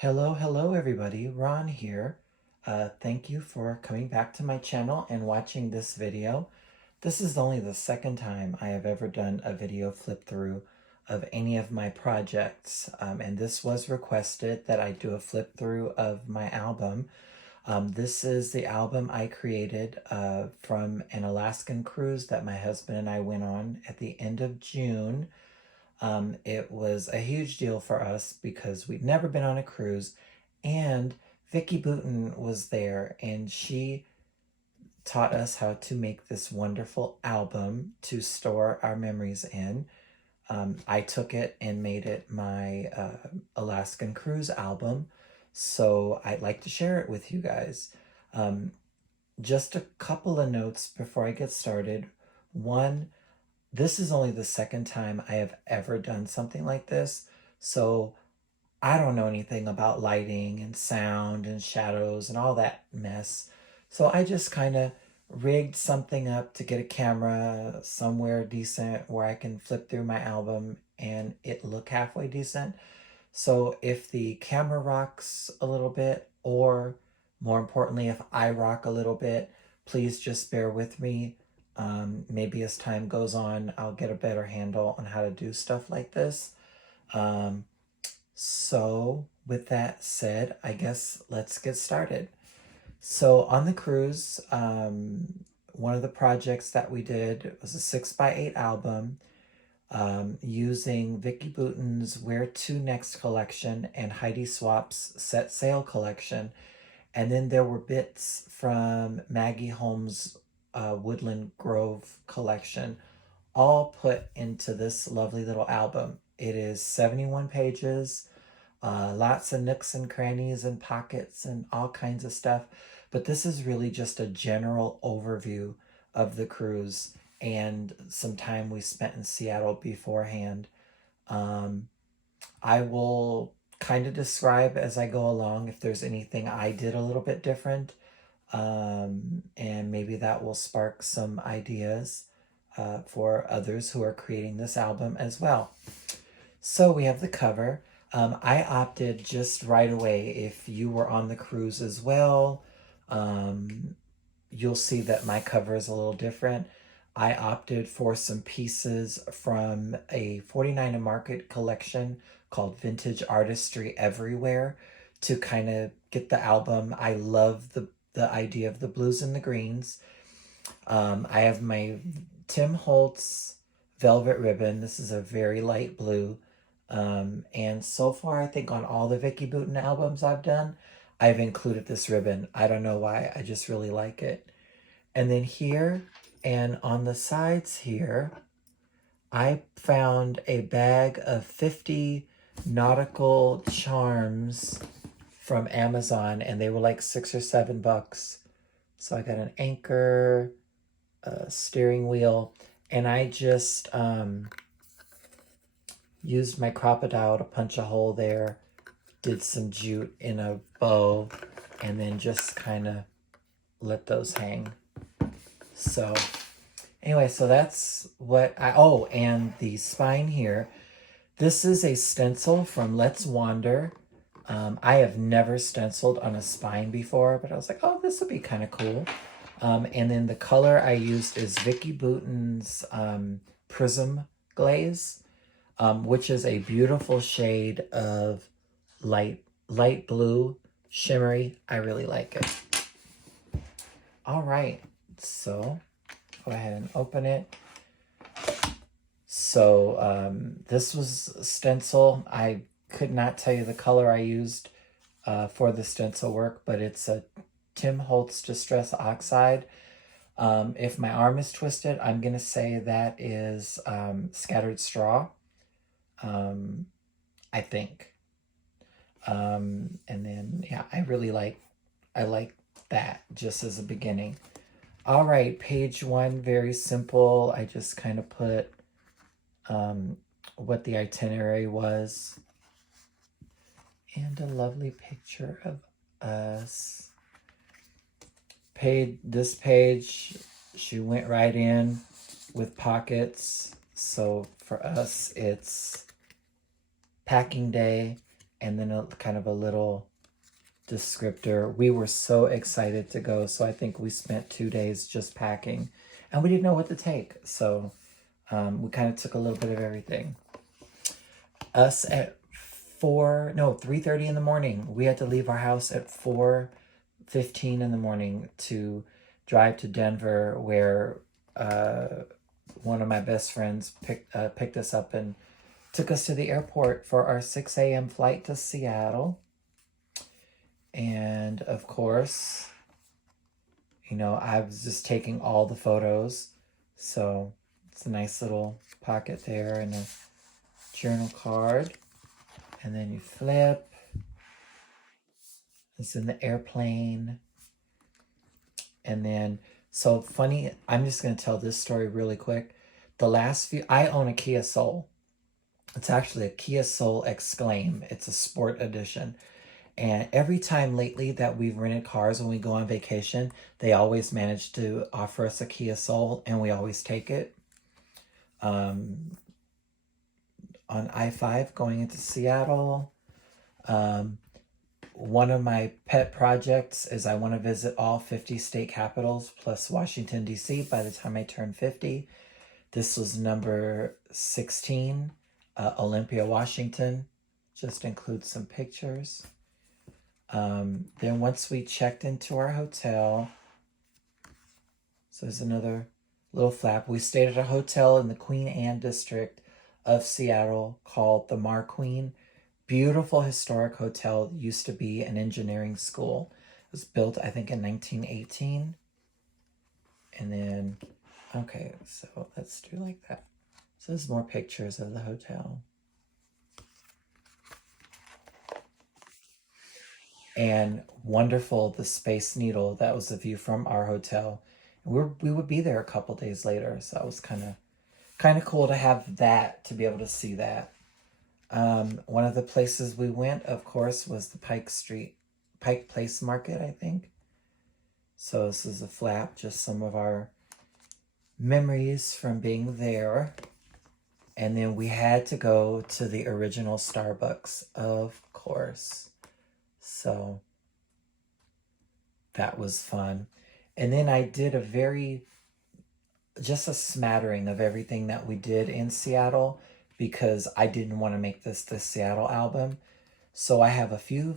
Hello everybody, Ron here. Thank you for coming back to my channel and watching this video. This is only the second time I have ever done a video flip through of any of my projects, and this was requested that I do a flip through of my album. This is the album I created from an Alaskan cruise that my husband and I went on at the end of June. It was a huge deal for us because we'd never been on a cruise, and Vicky Booten was there, and she taught us how to make this wonderful album to store our memories in. I took it and made it my Alaskan cruise album, so I'd like to share it with you guys. Um, just a couple of notes before I get started. One, this is only the second time I have ever done something like this, so I don't know anything about lighting and sound and shadows and all that mess. So I just kind of rigged something up to get a camera somewhere decent where I can flip through my album and it look halfway decent. So if the camera rocks a little bit, or more importantly, if I rock a little bit, please just bear with me. Maybe as time goes on, I'll get a better handle on how to do stuff like this. So with that said, I guess let's get started. So on the cruise, one of the projects that we did was a 6x8 album, using Vicky Booten's Where To Next collection and Heidi Swap's Set Sail collection. And then there were bits from Maggie Holmes' Woodland Grove collection, all put into this lovely little album. It is 71 pages, lots of nooks and crannies and pockets and all kinds of stuff. But this is really just a general overview of the cruise and some time we spent in Seattle beforehand. I will kind of describe as I go along if there's anything I did a little bit different, and maybe that will spark some ideas for others who are creating this album as well. So we have the cover. I opted just right away, if you were on the cruise as well, you'll see that my cover is a little different. I opted for some pieces from a 49 and Market collection called Vintage Artistry Everywhere to kind of get the album. I love the idea of the blues and the greens. I have my Tim Holtz velvet ribbon. This is a very light blue. And so far, I think on all the Vicky Booten albums I've done, I've included this ribbon. I don't know why, I just really like it. And then here and on the sides here, I found a bag of 50 nautical charms from Amazon, and they were like $6 or $7. So I got an anchor, a steering wheel, and I just used my crocodile to punch a hole there, did some jute in a bow, and then just kind of let those hang. So anyway, so that's what oh, and the spine here. This is a stencil from Let's Wander. I have never stenciled on a spine before, but I was like, oh, this would be kind of cool. And then the color I used is Vicky Booten's Prism Glaze, which is a beautiful shade of light blue, shimmery. I really like it. All right, so go ahead and open it. So this was a stencil. I could not tell you the color I used for the stencil work, but it's a Tim Holtz Distress Oxide. If my arm is twisted, I'm going to say that is Scattered Straw, I think. And then, yeah, I like that just as a beginning. All right, page 1, very simple. I just kind of put what the itinerary was, and a lovely picture of us. This page, she went right in with pockets. So for us, it's packing day, and then a kind of a little descriptor. We were so excited to go, so I think we spent 2 days just packing, and we didn't know what to take, so we kind of took a little bit of everything. Us at 3:30 in the morning. We had to leave our house at 4:15 in the morning to drive to Denver, where one of my best friends picked us up and took us to the airport for our 6 a.m. flight to Seattle. And of course, you know, I was just taking all the photos. So it's a nice little pocket there and a journal card. And then you flip. It's in the airplane. And then, so funny, I'm just going to tell this story really quick. I own a Kia Soul. It's actually a Kia Soul Exclaim. It's a sport edition. And every time lately that we've rented cars when we go on vacation, they always manage to offer us a Kia Soul, and we always take it. On I-5 going into Seattle. One of my pet projects is I want to visit all 50 state capitals plus Washington, D.C. by the time I turn 50. This was number 16, Olympia, Washington. Just includes some pictures. Then once we checked into our hotel, so there's another little flap. We stayed at a hotel in the Queen Anne district of Seattle called the Marqueen. Beautiful historic hotel. Used to be an engineering school. It was built, I think, in 1918. And then, okay, so let's do like that. So there's more pictures of the hotel. And wonderful, the Space Needle. That was the view from our hotel. We would be there a couple days later, so that was kind of cool to have that, to be able to see that. One of the places we went, of course, was the Pike Place Market, I think. So this is a flap, just some of our memories from being there. And then we had to go to the original Starbucks, of course. So that was fun. And then I did just a smattering of everything that we did in Seattle, because I didn't want to make this the Seattle album. So I have a few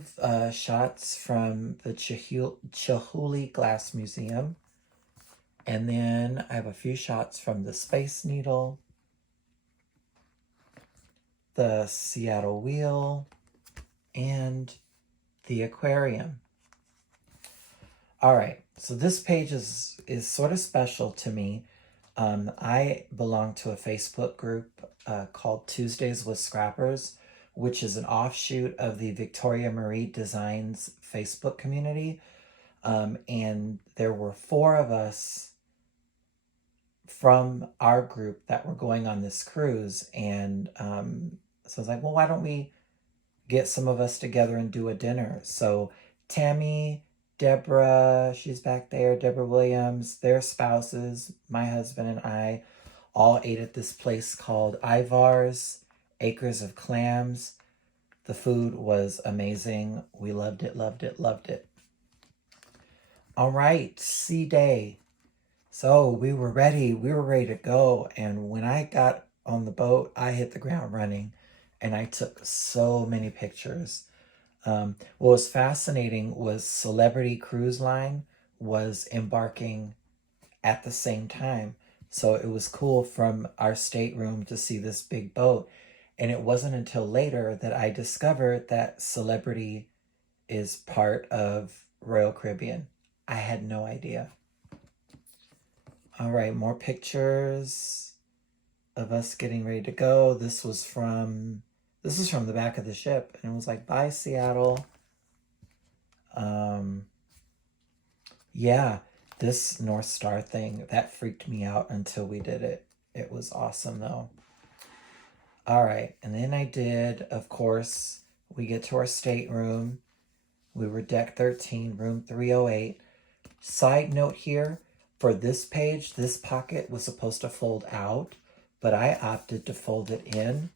shots from the Chihuly Glass Museum. And then I have a few shots from the Space Needle, the Seattle Wheel, and the aquarium. All right, so this page is sort of special to me. I belong to a Facebook group called Tuesdays with Scrappers, which is an offshoot of the Victoria Marie Designs Facebook community. And there were 4 of us from our group that were going on this cruise. And so I was like, well, why don't we get some of us together and do a dinner? So Tammy, Deborah, she's back there, Deborah Williams, their spouses, my husband and I all ate at this place called Ivar's, Acres of Clams. The food was amazing. We loved it, loved it, loved it. All right, sea day. So we were ready to go. And when I got on the boat, I hit the ground running, and I took so many pictures. What was fascinating was Celebrity Cruise Line was embarking at the same time. So it was cool from our stateroom to see this big boat. And it wasn't until later that I discovered that Celebrity is part of Royal Caribbean. I had no idea. All right, more pictures of us getting ready to go. This is from the back of the ship, and it was like, bye, Seattle. Yeah, this North Star thing, that freaked me out until we did it. It was awesome, though. All right, and then I did, of course, we get to our stateroom. We were deck 13, room 308. Side note here, for this page, this pocket was supposed to fold out, but I opted to fold it in,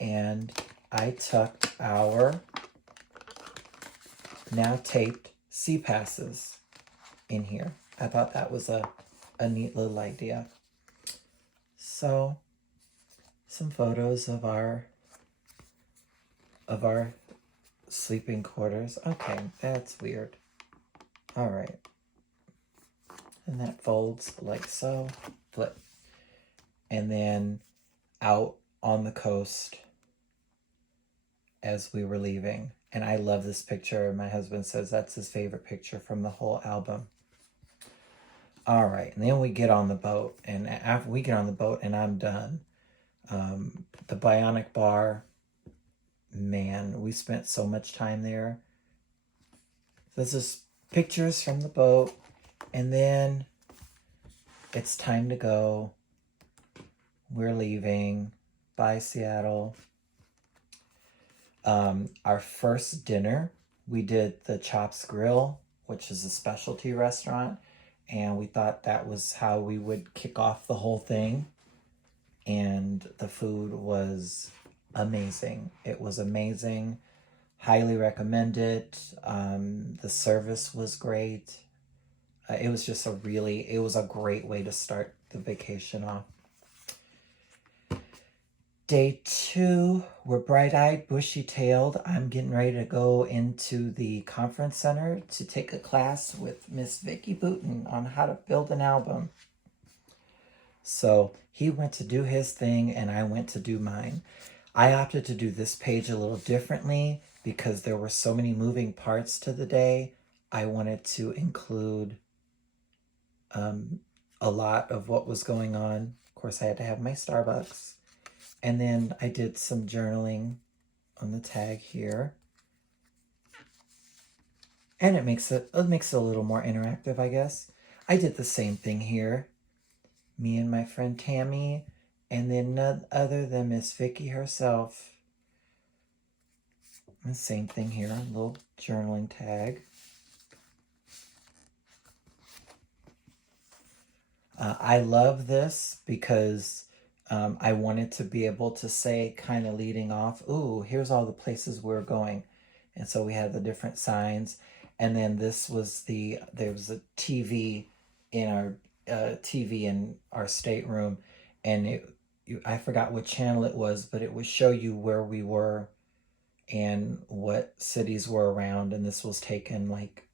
and I tucked our now taped sea passes in here. I thought that was a neat little idea. So some photos of our sleeping quarters. Okay, that's weird. All right. And that folds like so. Flip. And then out on the coast as we were leaving. And I love this picture. My husband says that's his favorite picture from the whole album. All right, and then we get on the boat, and after we get on the boat and I'm done, the Bionic Bar, man, we spent so much time there. This is pictures from the boat, and then it's time to go. We're leaving. Bye, Seattle. Our first dinner, we did the Chops Grill, which is a specialty restaurant, and we thought that was how we would kick off the whole thing. And the food was amazing. It was amazing. Highly recommend it. The service was great. It was just it was a great way to start the vacation off. Day 2, we're bright-eyed, bushy-tailed. I'm getting ready to go into the conference center to take a class with Miss Vicky Booten on how to build an album. So he went to do his thing and I went to do mine. I opted to do this page a little differently because there were so many moving parts to the day. I wanted to include a lot of what was going on. Of course, I had to have my Starbucks. And then I did some journaling on the tag here. And it makes it a little more interactive, I guess. I did the same thing here. Me and my friend Tammy, and then none other than Miss Vicky herself. And same thing here, a little journaling tag. I love this because I wanted to be able to say, kind of leading off, ooh, here's all the places we're going. And so we had the different signs. And then there was a TV in our stateroom, and I forgot what channel it was, but it would show you where we were and what cities were around. And this was taken, like,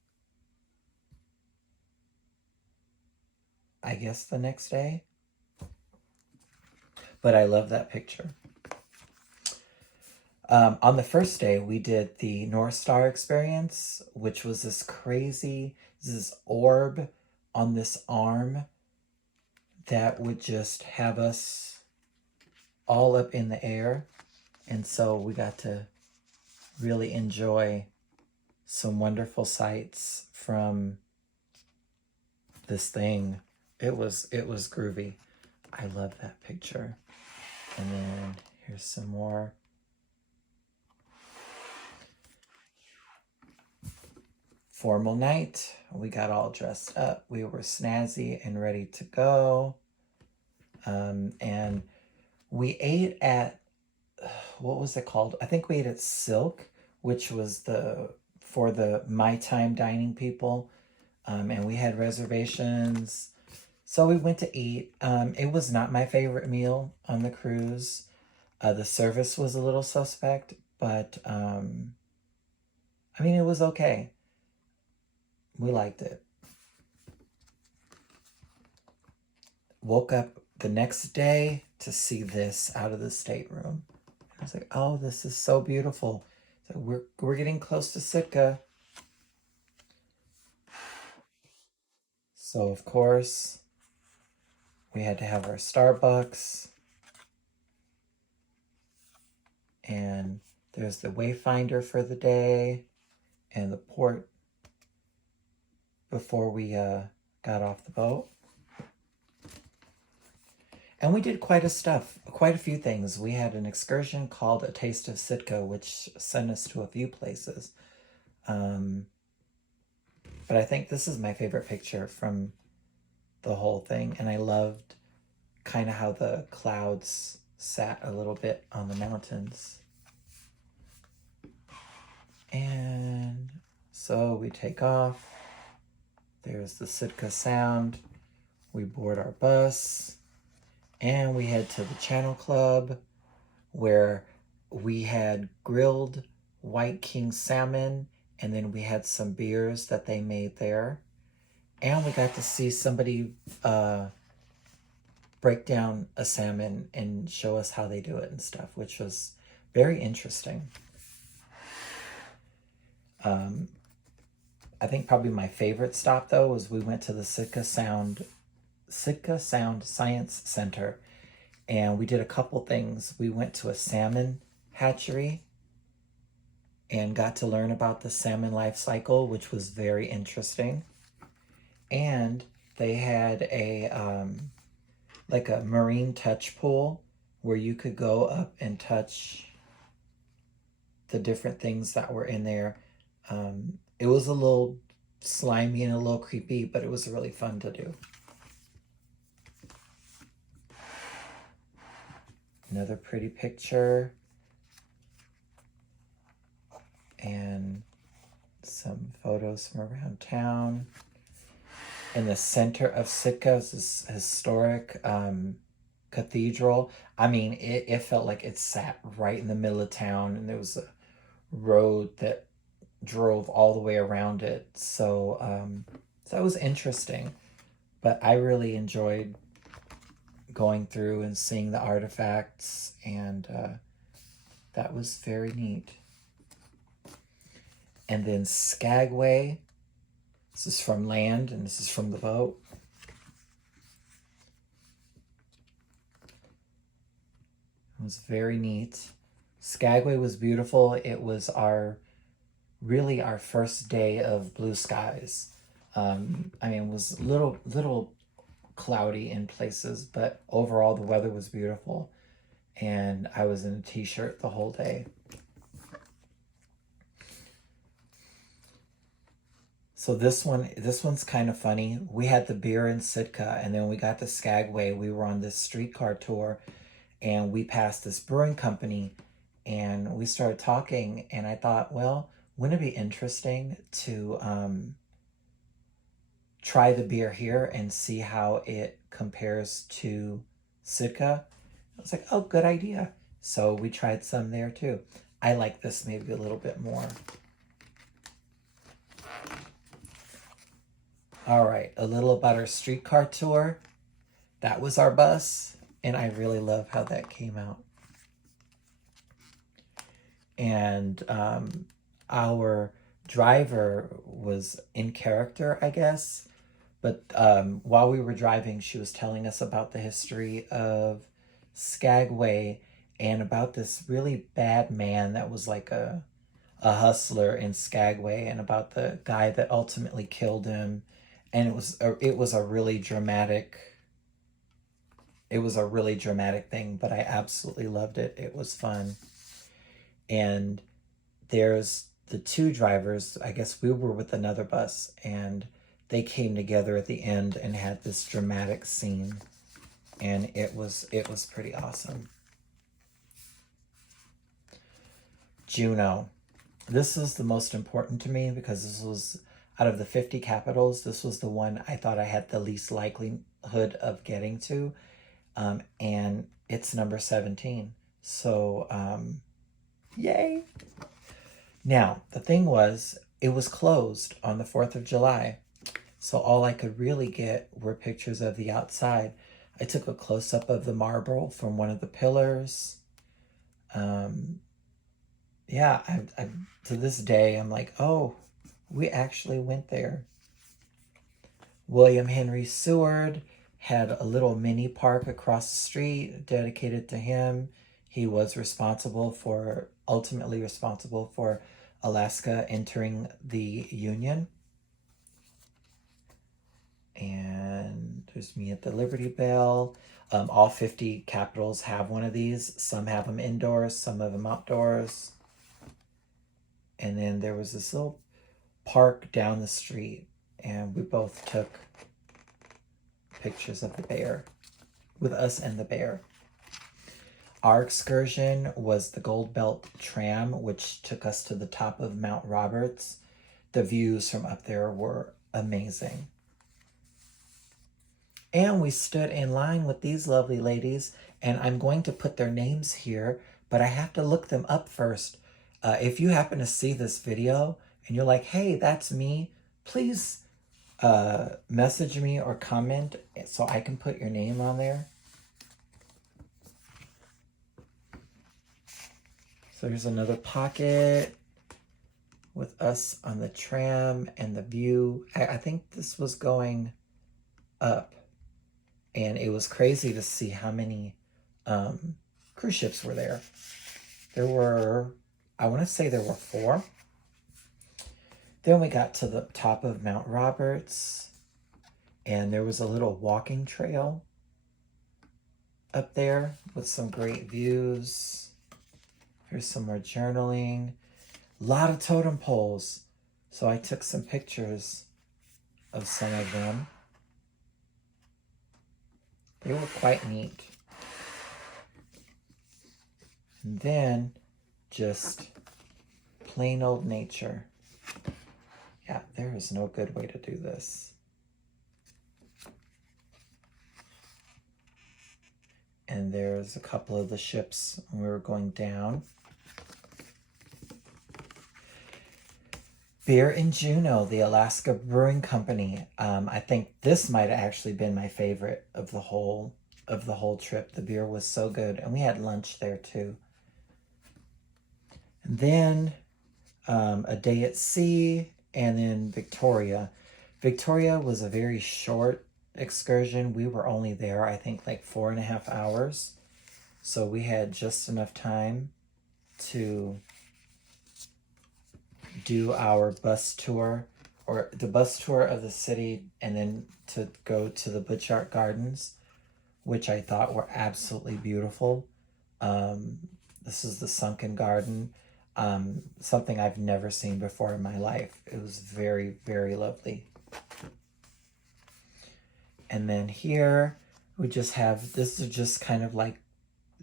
I guess the next day. But I love that picture. On the first day, we did the North Star experience, which was this orb on this arm that would just have us all up in the air. And so we got to really enjoy some wonderful sights from this thing. It was groovy. I love that picture. And then here's some more. Formal night. We got all dressed up. We were snazzy and ready to go. And we ate at, what was it called? I think we ate at Silk, which was for the My Time dining people. And we had reservations. So we went to eat. It was not my favorite meal on the cruise. The service was a little suspect, but I mean, it was okay. We liked it. Woke up the next day to see this out of the stateroom. I was like, oh, this is so beautiful. So we're getting close to Sitka. So of course, we had to have our Starbucks. And there's the wayfinder for the day and the port before we got off the boat. And we did quite a few things. We had an excursion called A Taste of Sitka, which sent us to a few places. But I think this is my favorite picture from the whole thing. And I loved kind of how the clouds sat a little bit on the mountains. And So we take off. There's the Sitka Sound. We board our bus and we head to the Channel Club, where we had grilled White King salmon, and then we had some beers that they made there. And we got to see somebody break down a salmon and show us how they do it and stuff, which was very interesting. I think probably my favorite stop, though, was we went to the Sitka Sound Science Center, and we did a couple things. We went to a salmon hatchery and got to learn about the salmon life cycle, which was very interesting. And they had a like a marine touch pool where you could go up and touch the different things that were in there. It was a little slimy and a little creepy, but it was really fun to do. Another pretty picture. And some photos from around town. In the center of Sitka is this historic cathedral. I mean, it felt like it sat right in the middle of town, and there was a road that drove all the way around it. So, so that was interesting. But I really enjoyed going through and seeing the artifacts, and that was very neat. And then Skagway. This is from land, and this is from the boat. It was very neat. Skagway was beautiful. It was really our first day of blue skies. I mean, it was little cloudy in places, but overall the weather was beautiful. And I was in a t-shirt the whole day. So this one's kind of funny. We had the beer in Sitka, and then we got to Skagway. We were on this streetcar tour, and we passed this brewing company, and we started talking, and I thought, well, wouldn't it be interesting to try the beer here and see how it compares to Sitka? I was like, oh, good idea. So we tried some there too. I like this maybe a little bit more. All right, a little about our streetcar tour. That was our bus, and I really love how that came out. And our driver was in character, I guess. But while we were driving, she was telling us about the history of Skagway and about this really bad man that was like a hustler in Skagway, and about the guy that ultimately killed him. And it was a really dramatic thing, but I absolutely loved it. It was fun. And there's the two drivers. I guess we were with another bus, and they came together at the end and had this dramatic scene, and it was pretty awesome. Juneau. This was the most important to me because this was, out of the 50 capitals, this was the one I thought I had the least likelihood of getting to. And it's number 17. So, yay. Now, the thing was, it was closed on the 4th of July. So all I could really get were pictures of the outside. I took a close-up of the marble from one of the pillars. Yeah, I to this day, I'm like, oh, we actually went there. William Henry Seward had a little mini park across the street dedicated to him. He was ultimately responsible for Alaska entering the Union. And there's me at the Liberty Bell. All 50 capitals have one of these. Some have them indoors, some of them outdoors. And then there was this little park down the street, and we both took pictures of the bear, with us and the bear. Our excursion was the Gold Belt tram, which took us to the top of Mount Roberts. the views from up there were amazing. And we stood in line with these lovely ladies, and I'm going to put their names here, but I have to look them up first. If you happen to see this video and you're like, hey, that's me, please message me or comment so I can put your name on there. So here's another pocket with us on the tram and the view. I think this was going up, and it was crazy to see how many cruise ships were there. There were, I want to say there were 4. Then we got to the top of Mount Roberts, and there was a little walking trail up there with some great views. Here's some more journaling. A lot of totem poles. So I took some pictures of some of them. They were quite neat. And then just plain old nature. Yeah, there is no good way to do this. And there's a couple of the ships when we were going down. Beer in Juneau, the Alaska Brewing Company. I think this might have actually been my favorite of the whole trip. The beer was so good, and we had lunch there too. And then a day at sea, and then Victoria. Victoria was a very short excursion. We were only there, I think, like 4.5 hours. So we had just enough time to do our bus tour, or the bus tour of the city, and then to go to the Butchart Gardens, which I thought were absolutely beautiful. This is the Sunken Garden, something I've never seen before in my life. It was very, very lovely. And then here we just have, this is just kind of like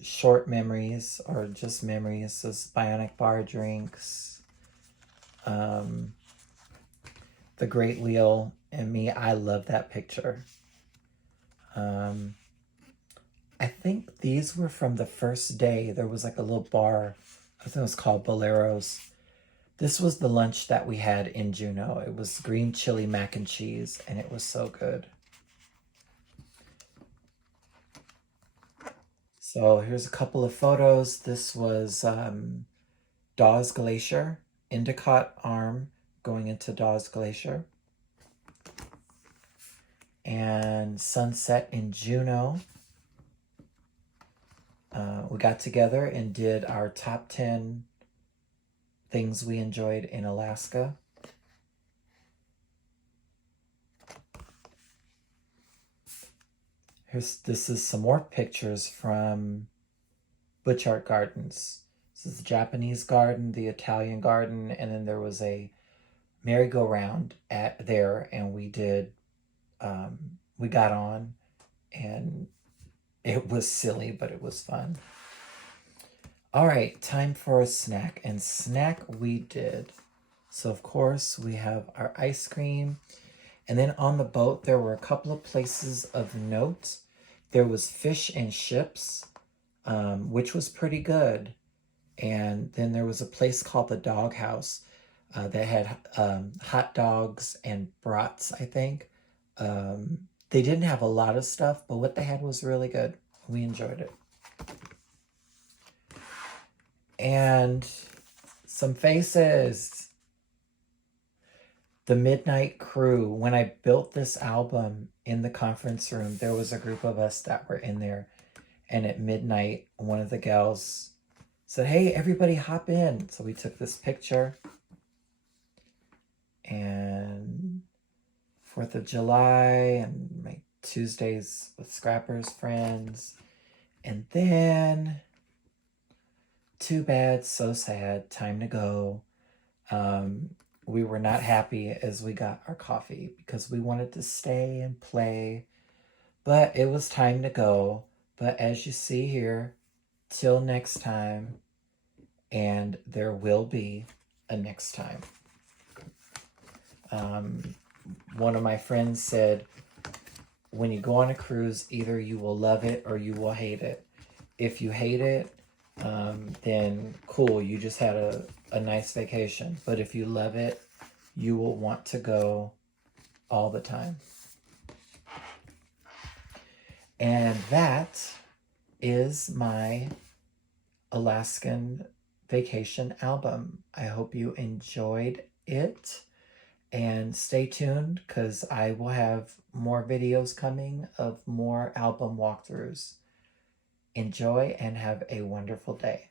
short memories, or just memories. Those Bionic Bar drinks, the Great Wheel and me. I love that picture. I think these were from the first day. There was like a little bar, I think it was called Bolero's. This was the lunch that we had in Juneau. It was green chili mac and cheese, and it was so good. So here's a couple of photos. This was Dawes Glacier, Endicott Arm going into Dawes Glacier. And sunset in Juneau. We got together and did our top 10 things we enjoyed in Alaska. This is some more pictures from Butchart Gardens. This is the Japanese garden, the Italian garden, and then there was a merry-go-round there, and we did, we got on, and it was silly, but it was fun. All right, time for a snack, and snack we did. So of course we have our ice cream, and then on the boat there were a couple of places of note. There was fish and chips, which was pretty good. And then there was a place called the Dog House that had hot dogs and brats, I think. They didn't have a lot of stuff, but what they had was really good. We enjoyed it. And some faces. The Midnight Crew. When I built this album in the conference room, there was a group of us that were in there. And at midnight, one of the gals said, hey, everybody hop in. So we took this picture. And 4th of July and my Tuesdays with Scrappers friends. And then, too bad, so sad, time to go. We were not happy as we got our coffee because we wanted to stay and play, but it was time to go. But as you see here, till next time, and there will be a next time. One of my friends said, when you go on a cruise, either you will love it or you will hate it. If you hate it, then cool, you just had a nice vacation. But if you love it, you will want to go all the time. And that is my Alaskan vacation album. I hope you enjoyed it. And stay tuned because I will have more videos coming of more album walkthroughs. Enjoy and have a wonderful day.